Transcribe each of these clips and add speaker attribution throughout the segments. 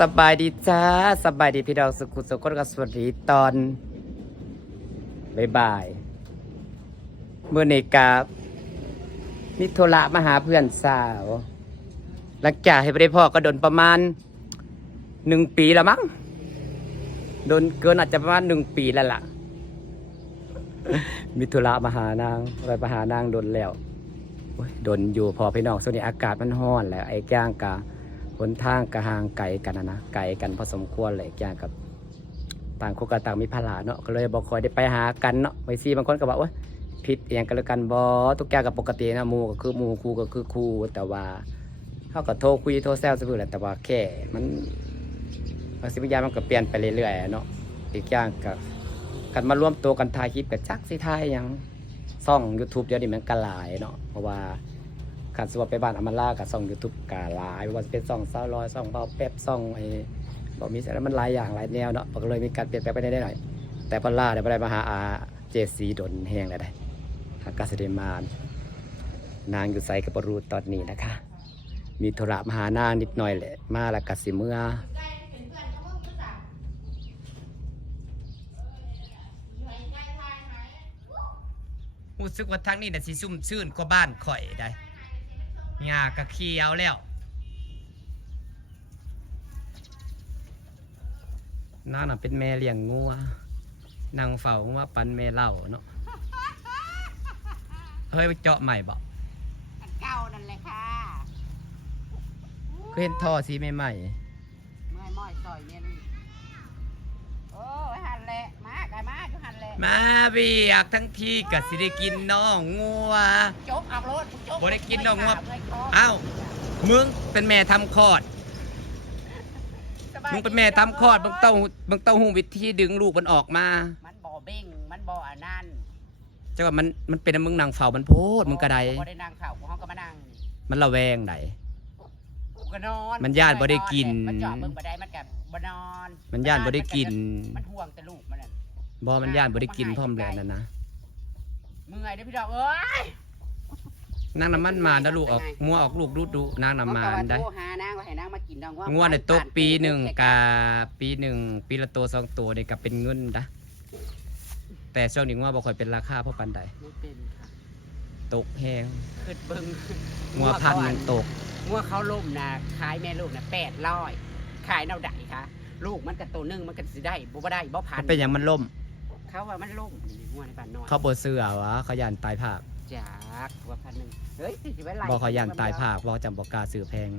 Speaker 1: สบายดีจ้าสบายดีพี่ดอกสุขุสุขกับสวัสดีตอนบายบายเมื่อในกามิโทระมาหาเพื่อนสาว หลังจากให้ไปได้พ่อก็โดนประมาณหนึ่งปีแล้วมั้งโดนเกินอาจจะประมาณหนึ่งปีแล้วล่ะ มิโทระมาหานางไปมาหานางโดนแล้วโดนอยู่พอพี่น้องส่วนนี้อากาศมันร้อนแล้ว ไอ้ย่างกา หนทางกระหางไกลกันนะนะไกลกันพอสมควรเลยอย่างกับต่างคนกับต่างมีภาระเนาะก็เลยบอกคอยได้ไปหากันเนาะไปซีบางคนก็บอกว่าผิดเอย่างกันแล้วกันบอทุกอย่างกับปกตินะมูก็คือมูครูก็คือครูแต่ว่าเขาก็โทรคุยโทรแซวซื่อแหละแต่ว่าแค่มันบางสิ่งบางอย่างมันก็เปลี่ยนไปเรื่อยๆเนาะอีกอย่างกับกันมาร่วมตัวกันถ่ายคลิปกับจักสิถ่ายยังซ่อง YouTube เดี๋ยวนี้มันก็หลายเนาะเพราะว่า การสวดไปบ้านอมาล่ากับซ่องยูทูบกาหลายว่าเป็นซ่องเซาลอยซ่องเบาแป๊บซ่องไอ้บอกมีสารมันหลายอย่างหลายแนวเนาะก็เลยมีการเปลี่ยนแปลงไปได้หน่อย แต่พอล่าได้ไปได้มาหาอาเจซีดนแห้งแล้วได้อากาศเดมานนางอยู่ใส่กับบรูตอนนี้นะคะ มีธุระมาหานางนิดหน่อยแหละมาแล้วกัสิเมื่อรู้สึกว่าทางนี้น่ะสิซุ่มชื่นกว่าบ้านข่อยได้ หญ้าก็เขียวแล้ว น้าน่ะเป็นแม่เลี้ยงงัวนางเฝ้างัวปันแม่เล่าเนาะ เฮ้ยไปเจาะใหม่บ่
Speaker 2: อันเก่านั่นแหละค่ะ
Speaker 1: ก็เห็นท่อสีใหม่
Speaker 2: เมื่อยม้อยซอยเมียนี่โอ้ยหันแหละมากกันมาก อยู่หันแหละ
Speaker 1: ๆมาเบียกทั้งทีกับสิได้กินน้องงัว
Speaker 2: จกเอารถจก
Speaker 1: บ่ได้กินดอกงวบ
Speaker 2: เมื่ยคอ
Speaker 1: อ้าวมึงเป็นแม่ทำคลอด
Speaker 2: สบาย
Speaker 1: มึงเป็นแม่ทำคลอดมึงต้องมึงต้องหูวิธีดึงลูกมันออกมา
Speaker 2: มันบ่เบ้งมันบ่อันนั้น
Speaker 1: จะว่ามันมันเป็นมึงนางเฝ้ามันโพดมึงกระได
Speaker 2: บ่ได้นั่งเข่ากูเฮาก็มานั่ง
Speaker 1: มันระแวงได
Speaker 2: กูก็นอน
Speaker 1: มันญาติบ่ได้กิน
Speaker 2: มันจอดมึงบ่ได้มันก็บ่นอน
Speaker 1: มันย่านบ่ได้กิน
Speaker 2: มันห่วงแต่ลูกมันนั่น
Speaker 1: บอมันย่านบ่ได้กินพร้อมแล้วนั่นนะ
Speaker 2: เมื่อยเด้อพี่ดอกเอ้ย
Speaker 1: นางน้ำมันมาแล้วลูกออกงัวออกลูกดูดูนางน้ำมันได้
Speaker 2: เขก็ว่าโทรหานางว่าให้นางมากินดองว่า
Speaker 1: งัวในตกปีหนึ่งกาปีหนึ่งปีละตัวสองตัวนี่ก็เป็นเงินนะแต่ช่วงนี้งัวบ่ค่อยเป็นราคาเพราะปันใด
Speaker 2: ไม่เป็นค่ะ
Speaker 1: ตกแห้ง
Speaker 2: ขึ้นเบิ่ง
Speaker 1: งัวพันธุ์ยังตก
Speaker 2: งัวเขาล่มนะขายแม่ลูกนะแปดร้อยขายเน่าใดคะลูกมันกับตัวหนึงมันก็สิได้บ่บ่ได้บ่พั
Speaker 1: มันนเป็นอย่างมันล่ม
Speaker 2: เขาว่ามันล่มนี่งัวในบ้านน้อย
Speaker 1: เขาบ่เสือวะเขายานตายภาค
Speaker 2: จากว่าพันหนึ่งเฮ้ยสิไว้ไล่
Speaker 1: บ่เขายานตายภาคบ่จำบ่กล้าซื้อแพง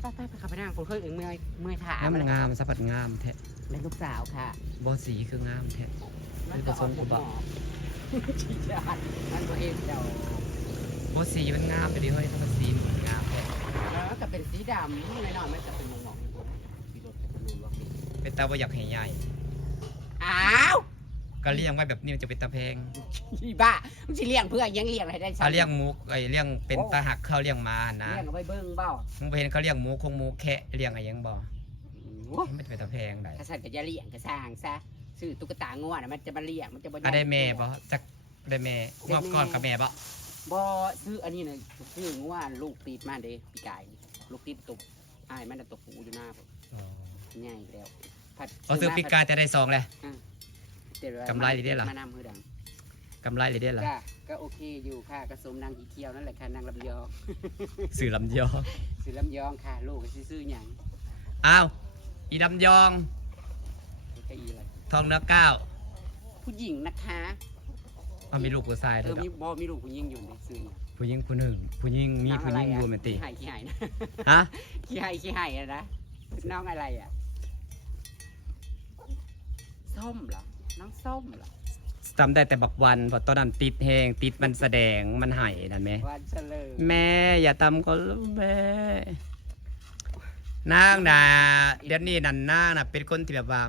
Speaker 2: ไปไปไปขับไปนั่งผมเคยเองเมื่อยเมื่อยถา
Speaker 1: น้ำ
Speaker 2: มั
Speaker 1: มันงามสัพัดงามแท้
Speaker 2: เป็นลูกสาวค่ะ
Speaker 1: บ่สีคืองามแท้
Speaker 2: มันก็ออกบ่ชี้จานมันตัวเองเจ้า
Speaker 1: บ่สีมันงามไปดิเฮ้ยถ้ามันสีมันงามแท้
Speaker 2: แล้วก็เป็นสีดำนิดหน่อยๆมันจะเป็นหมองๆสีรถเป็นหมอง
Speaker 1: เป็นตาบ่อยากให้ใหญ่
Speaker 2: ๆอ้าว
Speaker 1: ก็เลี้ยงไว้แบบนี้มันจะเป็นตาแพง
Speaker 2: พี่บ้ามันสิเลี้ยงเพื่อยังเลี้ยงอะไรได้
Speaker 1: ถ้าเลี้ยงหมูไอ้เลี้ยงเป็นตาหักเขาเลี้ยงมานะ
Speaker 2: เลี้ยงเอาไว้เบิ่งเบ้า
Speaker 1: มึงไปเห็นเขาเลี้ยงหมูคงหมูแคะเลี้ยงอะไรยังบ่ไม่เป็นตาแพงได้
Speaker 2: กษัตริย์ก็จะเลี้ยงก็สร้างซะซื้อตุ๊กตางัวน่ะมันจะมาเลี้ยงมันจะบ่
Speaker 1: อะได้แม่บ่จักได้แม่งอบก่อนกับแม่บ่
Speaker 2: บ่ซื้ออันนี้น่ะซื้องัวลูกติดมาเด้ปีกายนี่ลูกติดตุกอ้ายมันน่ะตกปูอยู่หน้าผมใหญ่แล้วผัด
Speaker 1: เอาซื้อปิกาจะได้ซองเลย
Speaker 2: เดี๋ยว
Speaker 1: กำไรดีเด้อล่ะ
Speaker 2: มานำมือดัง
Speaker 1: กำไรเลยได้อล่ะ
Speaker 2: จ้ะก็โอเคอยู่ค่ะกระสมนางอีเคียวนั่นแหละค่ะนางลำยอง
Speaker 1: สื่อลำยอง
Speaker 2: ซื้อลำยองค่ะลูกก็สิซื้อหยัง
Speaker 1: อ้าวอีลำยอง
Speaker 2: ก็อีอะไร
Speaker 1: ทองเนื้อเก้า
Speaker 2: ผู้หญิงนะคะ
Speaker 1: มันมีลูกผู้ชาย
Speaker 2: เอ
Speaker 1: เด้
Speaker 2: อ
Speaker 1: อ
Speaker 2: มีบ่มีลูกผู้หญิงอยู่ในซื้อหยัง
Speaker 1: ผู้หญิงผู้หนึ่งผู้หญิงมี
Speaker 2: น้อง
Speaker 1: ผู้หญิงะอยู่
Speaker 2: ไระ
Speaker 1: แม่นติ
Speaker 2: ขี้หายขี้หายนะ
Speaker 1: ฮะ
Speaker 2: ขี้หายขี้หายอะนะน้องอะไรอะส้มเหรอ น้องส้มเหรอ
Speaker 1: จำได้แต่บักวันเพราะตอนนั้นติดแหงติดมันแสดงมันไห้นั่นแหม
Speaker 2: วันเฉลิม
Speaker 1: แม่อย่าทำก็ลูกแม่นางน่ะเดี๋ยวนี้นั่นนางน่ะเป็นคนที่แบบว่า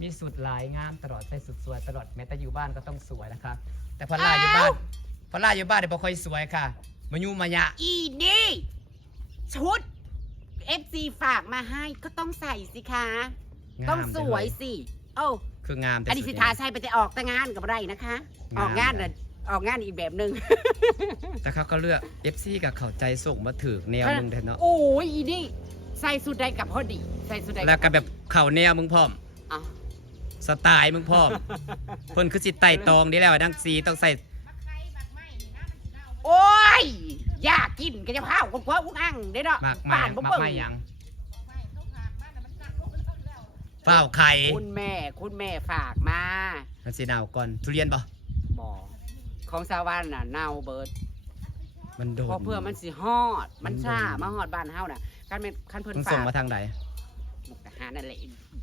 Speaker 1: มีสุดหลายงามตลอดใส่สุดสวยตลอดแม้แต่อยู่บ้านก็ต้องสวยนะคะ แต่พอล่าอยู่บ้านพอล่าอยู่บ้านเนี่ยบ่ค่อยสวยค่ะ มายุมายะ
Speaker 2: อีนี่ชุด FC ฝากมาให้ก็ต้องใส่สิคะ
Speaker 1: งาม
Speaker 2: ต้องสวย
Speaker 1: เด้อ
Speaker 2: สิ โอ้
Speaker 1: คืองามแต่
Speaker 2: อันนี้
Speaker 1: สุ
Speaker 2: สิ
Speaker 1: ด
Speaker 2: ทาใช่ไปแต่ออกแต่งานกับไรนะคะ ออกงานน่ะออกงานอีกแบบหนึ่ง
Speaker 1: แต่เขาก็เลือก FC กับเข้าใจส่งมาถึกแนวหนึงแท้เนาะ
Speaker 2: โอ้ยอีนี่ใส่สุดใดกับพอดีใส่สุดใด
Speaker 1: แล้วก็แบบเข่าแนวมึงพร้อม
Speaker 2: อะ
Speaker 1: สไตล์มึงพร้อม เพิ่นคือสิไต่ตองนี่แล้วดังสีต้องใส่
Speaker 2: โอ้ยอยากกินก็จะพาคนกว่าอุ้งอังเด้เนาะ
Speaker 1: มาก
Speaker 2: ป่ามา
Speaker 1: น
Speaker 2: บ่
Speaker 1: มาก
Speaker 2: เบิ่ง
Speaker 1: ไม่หยังเฝ้าวไข่
Speaker 2: คุณแม่ คุณแม่ฝากมา
Speaker 1: มันสิหนาวก่อน ทุเรียนบ่
Speaker 2: บอกของสาวรรค์น่ะเน่าเบิด
Speaker 1: มันโดน
Speaker 2: เพราะเพื่อมันสิฮอด มันซ่ามาฮอดบ้านเฮาน่ะคันเป็นคันเพิ่น
Speaker 1: มึง
Speaker 2: ฝา
Speaker 1: ส่ง
Speaker 2: ก
Speaker 1: มาทางใด
Speaker 2: มุกดาหารนั่นแหละ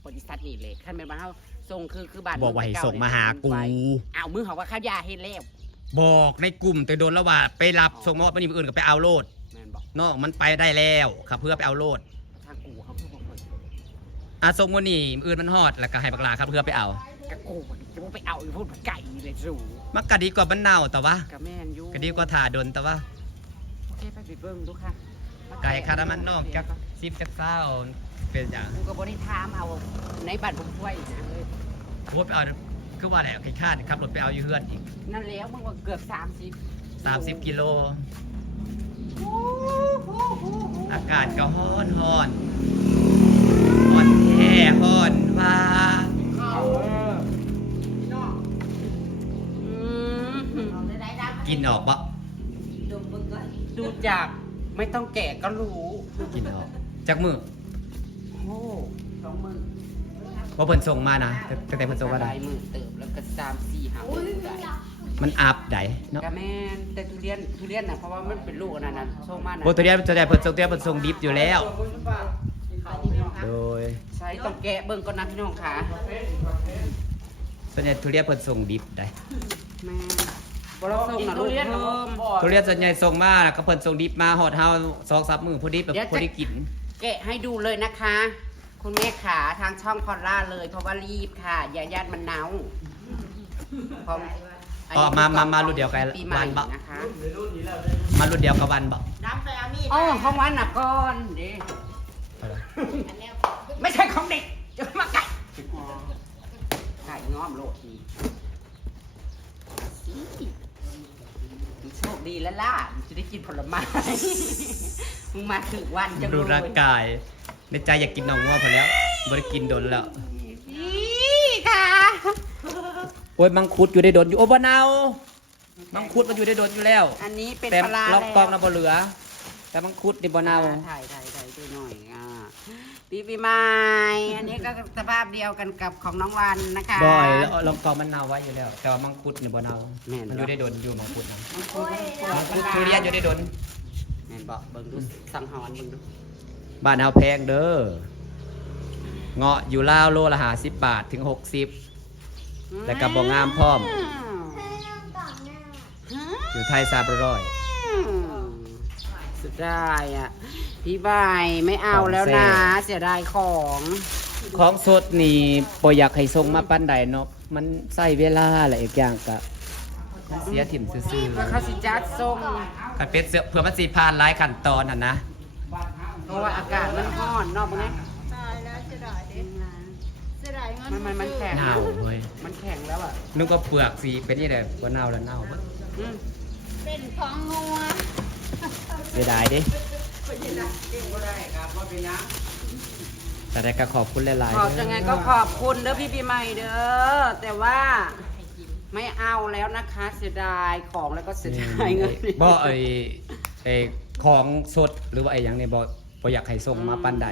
Speaker 2: บริษัทนี่เลยคันเป็นบ้านเฮาส่งคือคือบ้าน
Speaker 1: บอกว่าให้ส่งมาหากู
Speaker 2: อ้าวมึงเขาว่าข้าวยาเฮ็ดแล้ว
Speaker 1: บอกในกลุ่มแต่โดนแล้วว่าไปรับส่งมาว่าปนี้มืออื่นก็ไปเอาโลด
Speaker 2: แม่นบอก
Speaker 1: นอกมันไปได้แล้วครับเพื่อไปเอาโลด
Speaker 2: ทางกูเขาเพิ่งบอกว่า
Speaker 1: อะส่งวันนี้มืออื่นมันฮอดแล้วก็ให้บักลาครับเพื่อไปเอา
Speaker 2: กะกูจะบ่ไปเอาอีพูดไก่เลยสู่
Speaker 1: มันก็ดีกว่ามันเน่าแต่ว่า
Speaker 2: กะแม่นอยู่
Speaker 1: ก็ดีกว่าถ่าดนแต่ว่า
Speaker 2: โอเคไปไปเบิ่งดูค่ะ
Speaker 1: ไก่คารามันนอกจากซิบจากเศร้าเป็นอย่าง
Speaker 2: กูก็บ่ได้ถามเอาในบ้านผมช่วยนะเอ้ย
Speaker 1: โคตรไปเอาคือว่าแหละใครคาดขับรถไปเอาอยู่เฮือนอีก
Speaker 2: นั่นแล้วมึงว่าเกือบ30
Speaker 1: 30กิโลอากาศก็ฮ้อนฮ้อนฮ้ อนแท้ฮ้อนว่า
Speaker 2: อืม
Speaker 1: กินออกปะ
Speaker 2: ดูจากไม่ต้องแกะก็รู้
Speaker 1: กินออกจากมือ
Speaker 2: โอ้สองมือ
Speaker 1: ว่าเพิ่นส่งมานะแต่แต่เพิ่นส่งมาได้
Speaker 2: ลายมือเติบแล้วก็สามสี่หามือได้
Speaker 1: มันอัพได้เนาะ
Speaker 2: กะแม่นแต่ทุเรียนทุเรียนน่ะเพราะว่ามันเป็นลูกอันนั้นน่ะโชคมากนะ
Speaker 1: โบตัวเนี้ยตัวใหญ่เพิ่นส่งตัวเพิ่นส่งดิฟอยู่แล้ว โดย
Speaker 2: ใช้ต้องแกะเบิ่งก่อนนะพี่น้องค่ะ
Speaker 1: ส่วนใหญ่ทุเรียนเพิ่นส่งดิฟได้
Speaker 2: แม่บ่เราส่งน่ะลูกเพิ่ม
Speaker 1: ทุเรียนส่วนใหญ่ส่งมาแล้วก็เพิ่นส่งดิฟมาฮอดเฮาสองสามมื้อพอดีแบบ
Speaker 2: เดี๋ยวจะ
Speaker 1: พอดีกิน
Speaker 2: แกะให้ดูเลยนะคะ คุณแม่ขาทางช่องพอลล่าเลยเพราะว่ารีบค่ะ อย่าญาติมันเนาเพราะอัน
Speaker 1: อ๋อ
Speaker 2: นี้
Speaker 1: มามา
Speaker 2: คือ
Speaker 1: มารุ่นเดียวกัน
Speaker 2: ปีใหม่
Speaker 1: วันบ่
Speaker 2: นะคะ
Speaker 1: มารุ่นเดียวกับวันบ่
Speaker 2: อ๋อของวันน่ะก่อนเด้ ไม่ใช่ของเด็กจะมาไก่ไก่ง้อมโลดนี่สิมึงโชคดีแล้วล่ะมึงจะได้กินผลไม้มึงมาถึงวันจังเลย
Speaker 1: ดูร่างกายในใจอยากกินหนองงัวพอแล้วบ่ได้กินโดนแล้ว
Speaker 2: นี่ค่ะ
Speaker 1: โอ้ยมังคุดอยู่ได้โดนอยู่โอ้บ่เนามังคุดมันอยู่ได้โดนอยู่แล้ว
Speaker 2: อันนี้เป็น
Speaker 1: แต่
Speaker 2: ปลาร้า
Speaker 1: ล็อกกอง
Speaker 2: แล้
Speaker 1: นะ
Speaker 2: ว
Speaker 1: บ่เหลือ แต่มังคุดนี่บ่เนา
Speaker 2: ถ่ายถ่ายถ่ายดูหน่อยอ่า ปีปีใหม่ อันนี้ก็สภาพเดียวกันกับของน้องวันนะคะ
Speaker 1: บ่อยล็อกกองมันเนาไว้อยู่แล้ว แต่ว่ามังคุดนี่บ่เนา
Speaker 2: แม่น
Speaker 1: มันอยู่ได้โดนอยู่มังคุดนะ
Speaker 2: มันคุย
Speaker 1: มังคุดทุเรียนอยู่ได้โดน
Speaker 2: แม่นบอกเบิ่งดูสังหรณ์เบิ่งดู
Speaker 1: บ้านเฮาแพงเด้อเงาะอยู่ลาวโลละ50บาทถึง60แต่กับบ่งามพร้อมอยู่ไทย 300
Speaker 2: สุดได้อะ พี่บายไม่เอาแล้วนะ เสียดายของ
Speaker 1: ของสดนี่บ่อยากให้ส่งมาปานใดเนาะมันใช้เวลาหลายอย่างก็เสียถิ่มซื่อ
Speaker 2: เขาสิจัดส่ง
Speaker 1: ๆคันเป็ดเสือเพื่อมันสิผ่านหลายขั้นตอนน่ะนะ
Speaker 2: เพราะว่าอากาศมันร้อนเนอกมั้ง
Speaker 3: ตายแล้วเสียดายเด็เสียดายเงิน
Speaker 2: มันมันมันแข็ง
Speaker 1: หนาวเว้ย
Speaker 2: มันแข็งแล้วอะ
Speaker 1: นึกว่าเปลือกสีเป็นนี่แหละว่าเน่าแล้วเน่าเบิด
Speaker 2: อืม
Speaker 3: เป็นของงัว
Speaker 1: เสียดายเดิแต่ได้ก็ขอบคุณหลายๆ
Speaker 2: ขอบ
Speaker 1: เด้
Speaker 2: ยังไงก็ขอบคุณเด้อพี่ปีใหม่เด้อแต่ว่าไม่เอาแล้วนะคะเสียดายของแล้วก็เสียดายเงิน
Speaker 1: บ่ไอ้ไอ้ของสดหรือว่าไอ้หยังนี่บ่บ่อยากให้ส่งมาปานใด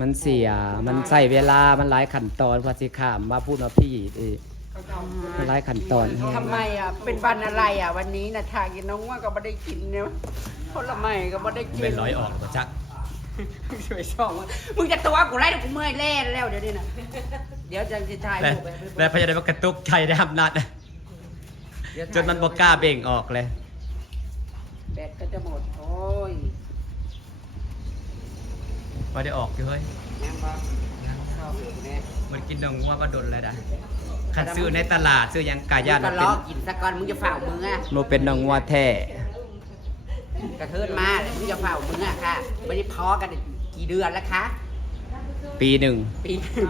Speaker 1: มันเสียมันใส่เวลามันหลายขั้นตอนกว่าสิข้ามมาพูดมาพี่เอ้ยมัน หลายขั้นตอน
Speaker 2: ทำไมอะ เป็นวันอะไรอะ วันนี้นะทากินน้องว่าก็ไม่ได้กินเนี่ยผลไม้ก็ไม่ได้กิน
Speaker 1: เป็นร้อยออกบ่จัก
Speaker 2: ช่วยช่องว่ามึงจะตัวกูไล่เดี๋ยวกูเมื่อยแล่แล้วเดี๋ยวนี้นะเดี๋ยวจะจะถ่าย
Speaker 1: และ
Speaker 2: รูปไปให้
Speaker 1: และพยายามกระตุกใจได้อำนาจ
Speaker 2: เดี๋ยวถ่าย
Speaker 1: จนมันบ่กล้าเบ่งออกเลย
Speaker 2: แบตก็จะหมดโอ้ย
Speaker 1: บ่ได้ออกอยู่เฮ้ย
Speaker 2: แม่งปะชอบอยู่แน่
Speaker 1: มันกินดองงัวก็ดนเลยนะ คันซื้อในตลาดซื้อหยังกาย่าน
Speaker 2: มึ
Speaker 1: มั
Speaker 2: ง
Speaker 1: น
Speaker 2: ก็
Speaker 1: เป็
Speaker 2: ล้
Speaker 1: น
Speaker 2: อกินสะก่อนมึงจะฝ่ามึงอะ
Speaker 1: โมเป็นดองงัวแท้
Speaker 2: กระเทินมาเดี๋ยวมึงจะฝ่ามึงอะค่ะไม่ได้พอกันกี่เดือนแล้วคะ
Speaker 1: ปีหนึ่ง
Speaker 2: ปีหนึ่ง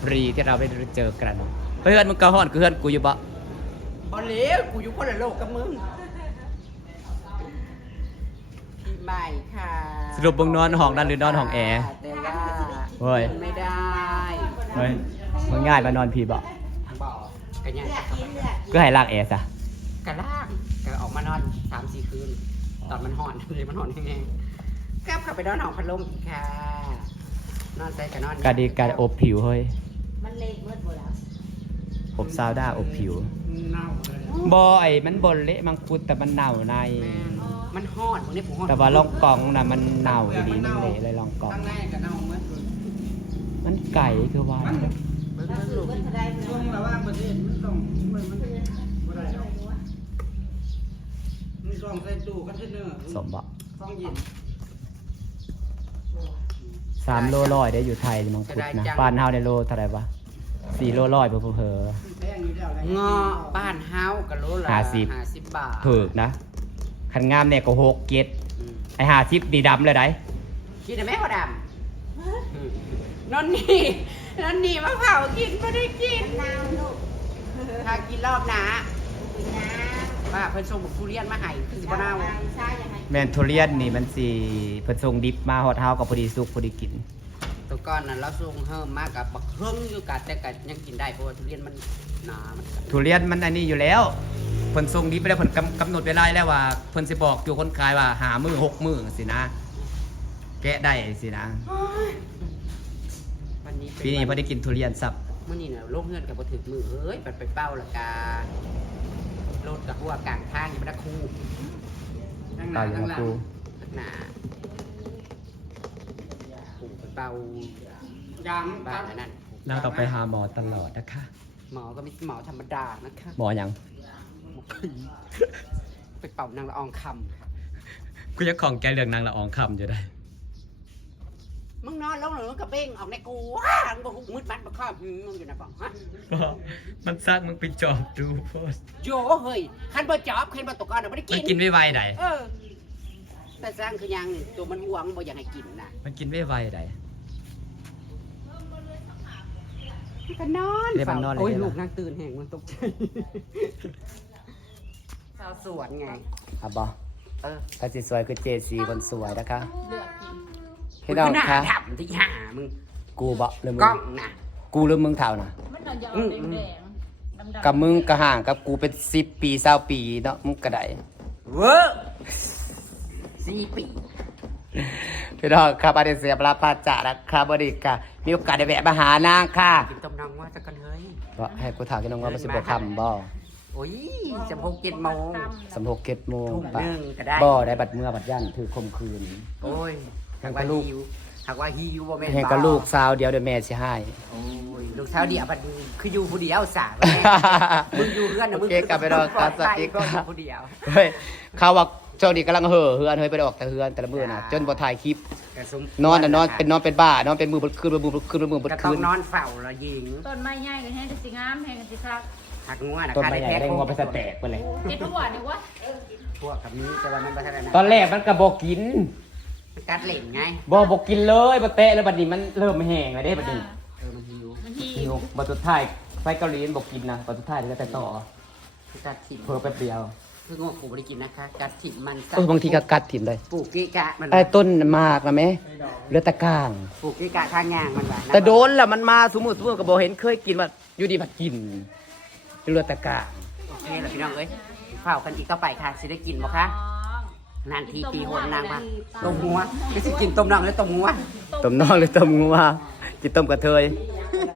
Speaker 1: ฟรีที่เราได้เจอกันเพื่อนมึงกระห้อนกูเพื่อนกูอยู่บ่
Speaker 2: บอลเลี้ยวกูอยู่คนละโลกกับมึงใหม่ค่ะ
Speaker 1: สรุปมึงนอนห้องนั้นหรือนอนห้องแอร์
Speaker 2: แต่ว่า
Speaker 1: เฮ้ย
Speaker 2: ไม่ได้
Speaker 1: เฮ้ยมันง่ายมานอนผีบ่
Speaker 2: บอกกันยัง
Speaker 1: ก็ให้ลากแอร์ซะ
Speaker 2: กระลากก็ออกมานอนสามสี่คืน ตอนมันห่อนเลยมันห่อนแห้งๆกลับเข้าไปนอนห้องพัดลมอีกค่ะ นอนใส่กันนอน
Speaker 1: กาดีการอบผิวเฮ้ย
Speaker 3: มันเละเมื่อหมดแล้ว
Speaker 1: อบซาวด้าอบผิว
Speaker 2: เน่าเลย
Speaker 1: บอยมันบนเละมังคุดแต่มันเน่าใน
Speaker 2: แม่นมันห่อนพวกนี้ผมห่อน
Speaker 1: แต่ว่าลองกองน่ะมันเน่าดีมันเละเลยลองกอง
Speaker 2: ข้างในก็เน่าเหมือน
Speaker 1: มันไก่คือว่า
Speaker 2: เบิ่ง
Speaker 3: ถ้า
Speaker 2: เบิ่ง
Speaker 3: ซื้อ
Speaker 2: ลูก
Speaker 3: เมื่อเท่าไรมัน
Speaker 4: ช่วงระหว่างประเทศมันต้องมันมันบ่ได้หรอกมันต้องใส่ตู้คอนเทนเนอร์
Speaker 1: สมบ่
Speaker 4: ต้องเย็น
Speaker 1: สามโลร้อยได้อยู่ไทยมังคุดนะบ้านเฮาในโลเท่าไหร่วะสี่โลร้อยเพิ่เผลอ
Speaker 4: แพงอยู่แล้ว
Speaker 2: เงาะบ้านเฮากับโลละ
Speaker 1: ห้าสิบ
Speaker 2: ห้าสิบบาท
Speaker 1: ๆถูกนะคันงามเนี่ยก็หกเจ็ด
Speaker 2: อืม
Speaker 1: ไอหาชิปดีดำเลยได้
Speaker 2: คิดได้ไหมพ่อดำ นอนนี่นอนนี่มะเผากินไม่ได้กิน
Speaker 3: น้ำลูก
Speaker 2: ถ้ากินรอบหนา
Speaker 3: กินน้ำ
Speaker 2: ว่าเพิ่นส่งบุกทุเรียนมาให้คือสิบ่เน่า
Speaker 3: ใช่ยังไง
Speaker 1: แมนทุเรียนนี่มันสีเพิ่นส่งดิบมาฮอดเฮากับพอดีสุกพอดีกิน
Speaker 2: ตัวก้อนนั้นเราส่งเฮิมมากกับบักเครื่องอยู่กัดแต่กัยังกินได้เพราะว่าทุเรียนมันหนามันกัด
Speaker 1: ทุเรียนมันอันนี้อยู่แล้วเพิ่นส่งดิบไปแล้วเพิ่นกำกำหนดเวลาแล้วว่าเพิ่นสิบอกอยู่คนขายว่าหามือหกมือสินะ แกะได้สินะ
Speaker 2: วันนี้เป็
Speaker 1: ปีนี้พอ
Speaker 2: วั
Speaker 1: ได้กินทุเรียนสับ
Speaker 2: มื่อนี้เนี่ยโลกเงินกับบ่ถึกมือเฮ้ยปัดไปเป้าละกาโลดกับหัวกลางทางยังไม่ได้คู่
Speaker 4: ทั้งห
Speaker 1: ตา
Speaker 4: น้าย
Speaker 1: อยู่
Speaker 4: ทั้ง
Speaker 1: นะ
Speaker 4: หลัง
Speaker 1: กู
Speaker 2: ข้างหน้าคู่ไปเป้ายา
Speaker 4: ง
Speaker 2: บ้านอันนั้น
Speaker 1: เราต้องไปหาหมอตลอดนะคะ
Speaker 2: หมอก็ไม่ใช่หมอธรรมดานะคะ
Speaker 1: หมอหยัง
Speaker 2: หมอผีไปเป่านางละอองคำ
Speaker 1: กูจะของแกเรื่องนางละอองคำอยู่ได้
Speaker 2: มึงนอนลงหรือกระเบ้งออกในกูว้ามึงบอกมืดมัดมาครอบมึงอยู่นะบอกฮะ
Speaker 1: มันซักมึงไปจอบดูโพส
Speaker 2: โยเฮ้ยคันบ่จอบคันบ่ตกก้อนน่ะไม่ได้
Speaker 1: มัน
Speaker 2: กิน
Speaker 1: กินไม่ไวใด
Speaker 2: เออ แต่สร้างคือยังนี่ตัวมันหวงบ่อยากให้กินนะ
Speaker 1: มันกินไม่ไวใด
Speaker 2: ก็นอน
Speaker 1: เดี๋ยวมันนอนเลย
Speaker 2: โอ้ย
Speaker 1: เดี๋ยวนะ
Speaker 2: ลูกนั่งตื่นแห่งมันตกใจชาวสวนไง
Speaker 1: อะบอ
Speaker 2: เออ
Speaker 1: ถ้าสิสวยคือเจซีคนสวยนะคะ
Speaker 3: เลือกกิน
Speaker 1: พี่น้อง
Speaker 2: มึหา
Speaker 1: คะ
Speaker 2: ทำที่หามึง
Speaker 1: กูบะหรือมึ
Speaker 2: กล้
Speaker 1: ง
Speaker 2: องน่ะ
Speaker 1: กูหรือมึงเท่านะ
Speaker 3: มันนอนยาว
Speaker 2: อืม
Speaker 3: แดงๆดำๆ
Speaker 1: กับมึงก็ห่างกับกูเป็นสิบปีเศร้าปีเนาะมึงก็ได้
Speaker 2: เวอร์สี่ปี
Speaker 1: พี่น้องครับอาเดเซียปลาปาจ่านะครับบริกามีโอกาสได้แวะมาหานางค่ะ
Speaker 2: กินต้มน้องว่าจะกันเฮ้ย
Speaker 1: ว่าให้กูถามพี่น้องว่ามันสิบกว่าคำบ่
Speaker 2: โอ้ยจะพกเจ็ดโมง
Speaker 1: สำหกเก็ดโมง
Speaker 2: ทุ่ม
Speaker 1: ปะ
Speaker 2: หนึ่งก็ได้
Speaker 1: บ่ได้บัดเมื่อบัดยันถือคมคืน
Speaker 2: โอ้ย
Speaker 1: แห่
Speaker 2: หาก
Speaker 1: ง
Speaker 2: ว่า
Speaker 1: กับลูก
Speaker 2: ฮิวหากว่าฮิวบ่แม่น
Speaker 1: เห็นกับลูกสาวเดียวเดี๋ยวแม่สิให้
Speaker 2: โอ้ยลูกสาวเดียวพันคืออยู่ผู้เดียวสาวมึงอยู่เพื่อนนะมึง
Speaker 1: โอเคกลับไปนอนครับสวัสดีครับ
Speaker 2: ก็อยู่ผู้เดียว
Speaker 1: เฮ้ยเขาว่าโจดีกำลังเห่อเฮือนเฮ้ยไปออกแต่เฮือนแต่ละมื้อน่ะจนบ่ถ่ายคลิป
Speaker 2: กระสม
Speaker 1: นอนน่ะนอนเป็นนอนเป็นบ้านอนเป็นมือบนคืนมือบนคืนมือบน
Speaker 2: ก็ต้
Speaker 1: คื
Speaker 2: อง
Speaker 1: น
Speaker 2: นอนเฝ้าละยิง
Speaker 3: ต้นไม้ใหญ่กันแห้งกันสิงามแห้งกันสิครับ
Speaker 2: หักงัวนะ
Speaker 1: ต้น
Speaker 2: คะ
Speaker 1: ไม้ใหญ่ได้งัวไปสแตกไปเลย
Speaker 3: เจ็ดหัวนี่วะ
Speaker 2: พวกกับนี้แต่ว่ามันไม่ใช่นะ
Speaker 1: ตอนแรกมันก็บ่กิน
Speaker 2: กัดเหล่งไง
Speaker 1: บ่บ่กินเลยบ่เตะแล้วบัดนี้มันเริ่มแห้งแล้วเด้บัดนี้
Speaker 2: เออมันหิว
Speaker 3: มันที
Speaker 1: หิวบัดสุดท้ายไปเกาหลีมันบ่กินนะบัดสุดท้ายเหลือแต่ต่อ
Speaker 2: คือกัดถิ่ม
Speaker 1: เพิ่มแป๊บเดียว
Speaker 2: คืองัวกูไม่ได้กินนะคะ กัดถิ่มมัน
Speaker 1: เออบางทีก็กัดถิ่มเลย
Speaker 2: ปลูกกีกะมัน
Speaker 1: ไอ้ต้นมากนะแม่เหลือแต่ก้าง
Speaker 2: ปลูกกีกะข้างยางมันว่า
Speaker 1: แต่โดนแล้วมันมาสมมุติสมมุติก็บ่เห็นเคยกินว่าอยู่ดีผัดกินเหลือแต่ก้าง
Speaker 2: โอเคแล้วพี่น้องเอ้ยเฝ้ากันอีกต่อไปค่ะสิได้กินบ่คะ นานทีปีหนนางมาต้มหัวไม่สิกินต้มน้องหรือต้มหัว
Speaker 1: ต้มน้องหรือต้มงัวจิต้มกระเทย
Speaker 3: ต